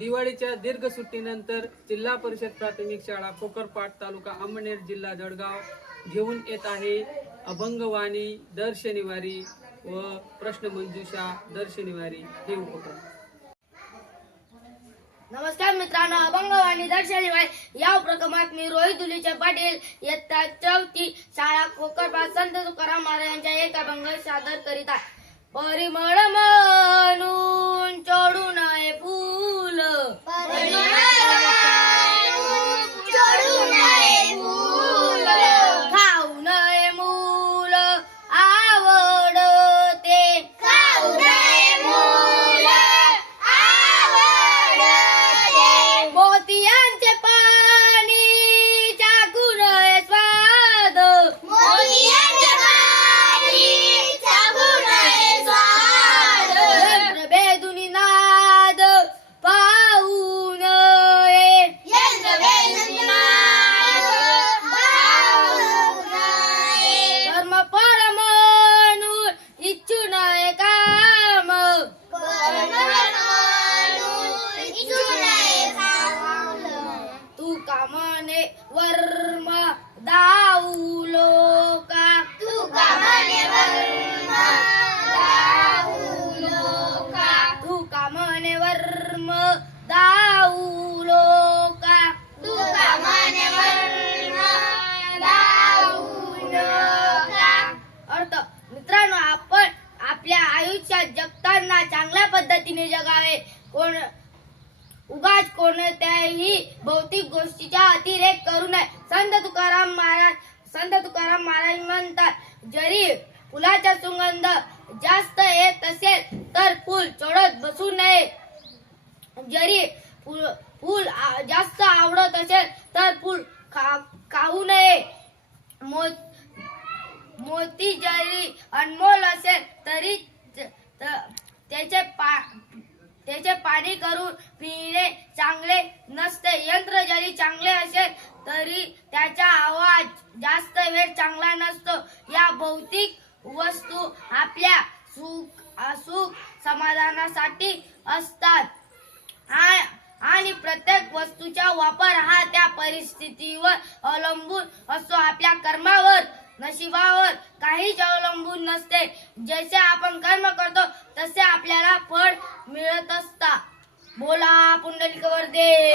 दिवाळीच्या दीर्घ सुट्टीनंतर जिल्हा परिषद प्राथमिक शाळा कोकरपाट तालुका अमनेर जिल्हा जळगाव घेऊन येत आहे. अभंगवाणी दर शनिवारी व प्रश्नमंजुषा दर शनिवारी हे उपक्रम. नमस्कार मित्रांनो अभंगवाणी दर शनिवारी या उपक्रमात मी रोहित दुलीचे पाटील इयत्ता चौथी शाळा कोकरपाट संत तुकाराम महाराजांच्या एक अभंग सादर करीत आहे. परिमळ म्हणून चढू नये कामने वर्म दाऊ लोका तू कामने वर्म दाऊ लोका अर्थ मित्रांनो आपण आपल्या आयुष्यात जगताना चांगल्या पद्धतीने जगावे. कोण उगाच कोणत्याही भौतिक गोष्टीचा अतिरेक करू नये. संत तुकाराम महाराज संत तुकाराम महाराज म्हणतात जरी फुलाचा सुगंध जास्त येत असेल तर फुल चढत बसू नये. जरी फुल फुल जास्त आवडत असेल तर फुल खा खाऊ नये. मो मोती जरी अनमोल असेल तरी त्याचे पा त्याचे पाणी करून पिणे चांगले नसते. यंत्र जरी चांगले असेल तरी त्याचा आवाज जास्त वेळ चांगला नसतो. या भौतिक वस्तू आपल्या सुख सुख समाधानासाठी असतात. आणि प्रत्येक वस्तूचा वापर हा त्या परिस्थितीवर अवलंबून असतो. आपल्या कर्मावर नशिबावर काहीच अवलंबून नसते. जसे आपण कर्म करतो तसे आपल्याला फळ मिळत असता. बोला पुंडलिक वर्दे